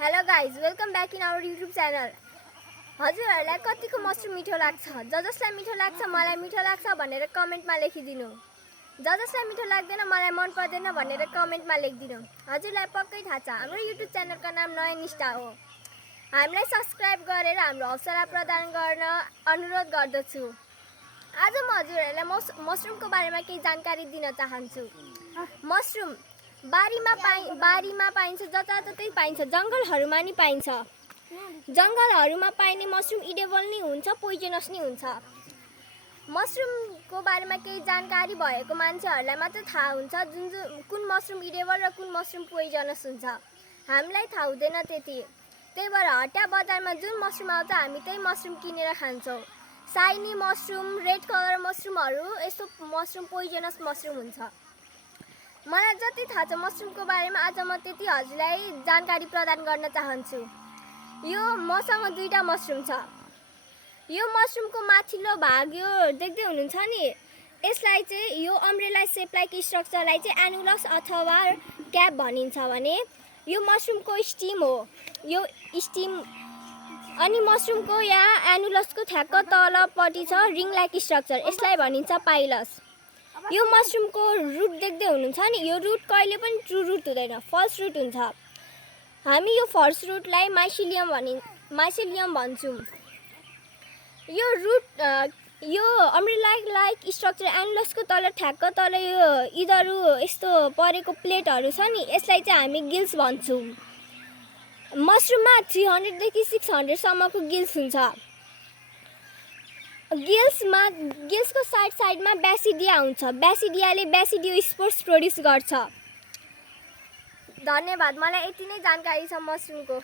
Hello guys, welcome back in our YouTube channel. हजुरहरूलाई कतिको mushroom मिठो लाग्छ? जसलाई मिठो लाग्छ मलाई मिठो लाग्छ भनेर कमेन्टमा लेखिदिनु। जसलाई मिठो लाग्दैन मलाई मन पर्दैन भनेर कमेन्टमा लेखिदिनु। हजुरलाई पक्कै थाहा छ हाम्रो युट्युब च्यानलको नाम नयाँ निष्ठा हो। हामीलाई सब्स्क्राइब गरेर हाम्रो हौसला प्रदान गर्न अनुरोध गर्दछु। आज म हजुरहरूलाई मसरुमको बारेमा केही जानकारी दिन चाहन्छु। मसरुम बारीमा पाइन्छ, जताततै पाइन्छ, जङ्गलहरूमा नि पाइन्छ। जङ्गलहरूमा पाइने मसरुम इडेबल नि हुन्छ, पोइजनस नि हुन्छ। मसरुमको बारेमा केही जानकारी भएको मान्छेहरूलाई मात्र थाहा हुन्छ कुन मसरुम इडेबल र कुन मसरुम पोइजनस हुन्छ। हामीलाई थाहा हुँदैन त्यति। त्यही भएर हटिया बजारमा जुन मसरुम आउँछ हामी त्यही मसरुम किनेर खान्छौँ। साइनी मसरुम, रेड कलर मसरुमहरू, यस्तो मसरुम पोइजनस मसरुम हुन्छ। मलाई जति थाहा छ मसरुमको बारेमा आज म त्यति हजुरलाई जानकारी प्रदान गर्न चाहन्छु। यो मसँग दुईटा मसरुम छ। यो मसरुमको माथिल्लो भाग यो देख्दै हुनुहुन्छ नि, यसलाई चाहिँ यो अम्ब्रेला सेप लाइक स्ट्रक्चरलाई चाहिँ एनुलस अथवा क्याप भनिन्छ भने यो मसरुमको स्टिम हो। यो स्टिम अनि मसरुमको यहाँ एनुलसको ठ्याक्क तलपट्टि छ रिङ लाइक स्ट्रक्चर, यसलाई भनिन्छ पाइलस। यो मसरुमको रुट देख्दै हुनुहुन्छ नि, यो रुट कहिले पनि ट्रु रुट हुँदैन, फल्स रुट हुन्छ। हामी यो फल्स रुटलाई माइसेलियम भन्छौँ। यो रुट यो अम्ब्रेला लाइक स्ट्रक्चर एनुलसको तल ठ्याक्क तल यो यिनीहरू यस्तो परेको प्लेटहरू छ नि, यसलाई चाहिँ हामी गिल्स भन्छौँ। मसरुममा 300 देखि 600 सम्मको गिल्स हुन्छ। गिल्सको साइडमा ब्यासिडिया हुन्छ। ब्यासिडियाले ब्यासिडियो स्पोर्स प्रोड्युस गर्छ। धन्यवाद। मलाई यति नै जानकारी छ मसरुमको।